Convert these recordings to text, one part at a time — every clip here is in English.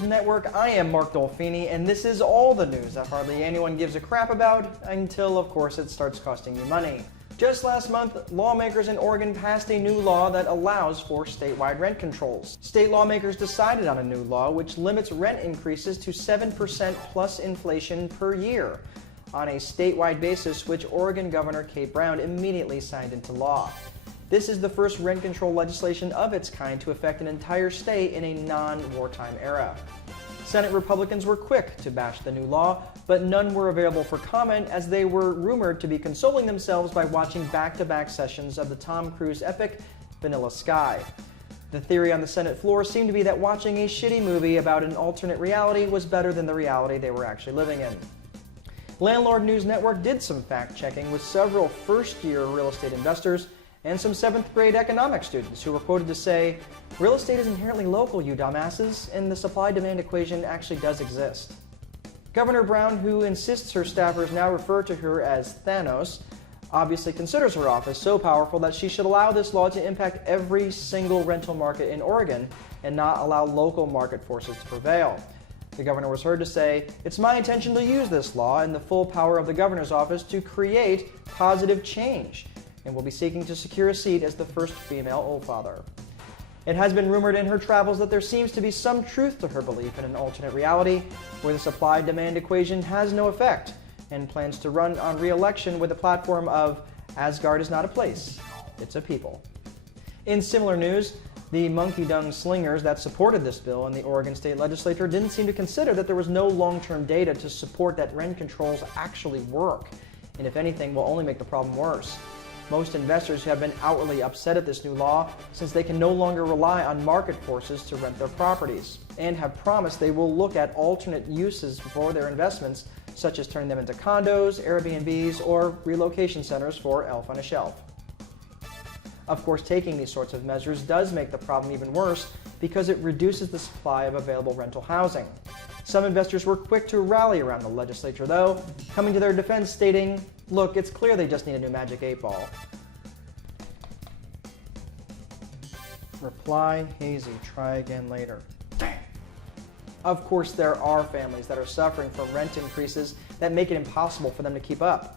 News Network. I am Mark Dolfini, and this is all the news that hardly anyone gives a crap about until, of course, it starts costing you money. Just last month, lawmakers in Oregon passed a new law that allows for statewide rent controls. State lawmakers decided on a new law which limits rent increases to 7% plus inflation per year on a statewide basis, which Oregon Governor Kate Brown immediately signed into law. This is the first rent control legislation of its kind to affect an entire state in a non-wartime era. Senate Republicans were quick to bash the new law, but none were available for comment as they were rumored to be consoling themselves by watching back-to-back sessions of the Tom Cruise epic Vanilla Sky. The theory on the Senate floor seemed to be that watching a shitty movie about an alternate reality was better than the reality they were actually living in. Landlord News Network did some fact-checking with several first-year real estate investors and some 7th grade economics students who were quoted to say, "Real estate is inherently local, you dumbasses, and the supply-demand equation actually does exist." Governor Brown, who insists her staffers now refer to her as Thanos, obviously considers her office so powerful that she should allow this law to impact every single rental market in Oregon and not allow local market forces to prevail. The governor was heard to say, "It's my intention to use this law and the full power of the governor's office to create positive change, and will be seeking to secure a seat as the first female Allfather." It has been rumored in her travels that there seems to be some truth to her belief in an alternate reality where the supply-demand equation has no effect, and plans to run on re-election with a platform of "Asgard is not a place, it's a people." In similar news, the monkey dung slingers that supported this bill in the Oregon State Legislature didn't seem to consider that there was no long-term data to support that rent controls actually work, and if anything, will only make the problem worse. Most investors have been outwardly upset at this new law since they can no longer rely on market forces to rent their properties, and have promised they will look at alternate uses for their investments, such as turning them into condos, Airbnbs, or relocation centers for Elf on a Shelf. Of course, taking these sorts of measures does make the problem even worse because it reduces the supply of available rental housing. Some investors were quick to rally around the legislature, though, coming to their defense stating, "Look, it's clear they just need a new magic 8-ball." Reply hazy, try again later. Of course, there are families that are suffering from rent increases that make it impossible for them to keep up.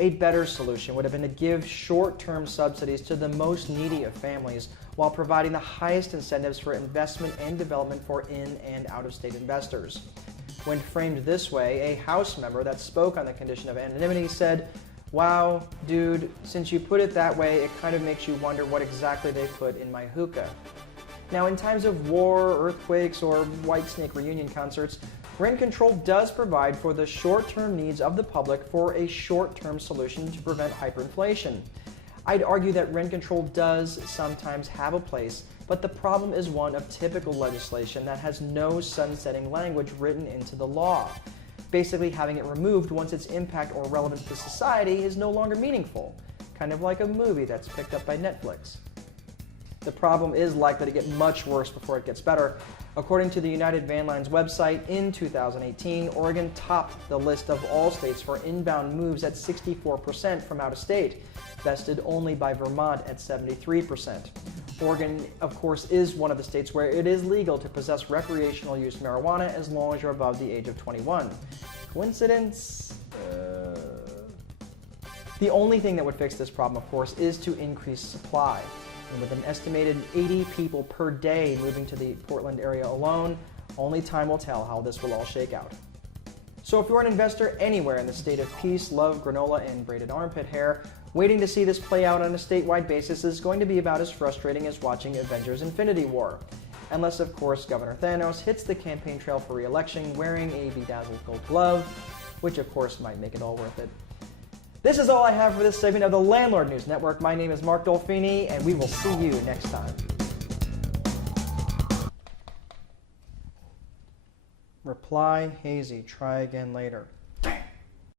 A better solution would have been to give short-term subsidies to the most needy of families while providing the highest incentives for investment and development for in- and out-of-state investors. When framed this way, a House member that spoke on the condition of anonymity said, "Wow, dude, since you put it that way, it kind of makes you wonder what exactly they put in my hookah." Now, in times of war, earthquakes, or Whitesnake reunion concerts, rent control does provide for the short-term needs of the public for a short-term solution to prevent hyperinflation. I'd argue that rent control does sometimes have a place, but the problem is one of typical legislation that has no sunsetting language written into the law. Basically having it removed once its impact or relevance to society is no longer meaningful, kind of like a movie that's picked up by Netflix. The problem is likely to get much worse before it gets better. According to the United Van Lines website, in 2018, Oregon topped the list of all states for inbound moves at 64% from out of state, bested only by Vermont at 73%. Oregon, of course, is one of the states where it is legal to possess recreational use marijuana as long as you're above the age of 21. Coincidence? The only thing that would fix this problem, of course, is to increase supply. And with an estimated 80 people per day moving to the Portland area alone, only time will tell how this will all shake out. So if you're an investor anywhere in the state of peace, love, granola, and braided armpit hair, waiting to see this play out on a statewide basis is going to be about as frustrating as watching Avengers Infinity War. Unless, of course, Governor Thanos hits the campaign trail for re-election wearing a bedazzled gold glove, which of course might make it all worth it. This is all I have for this segment of the Landlord News Network. My name is Mark Dolfini, and we will see you next time. Reply hazy, try again later.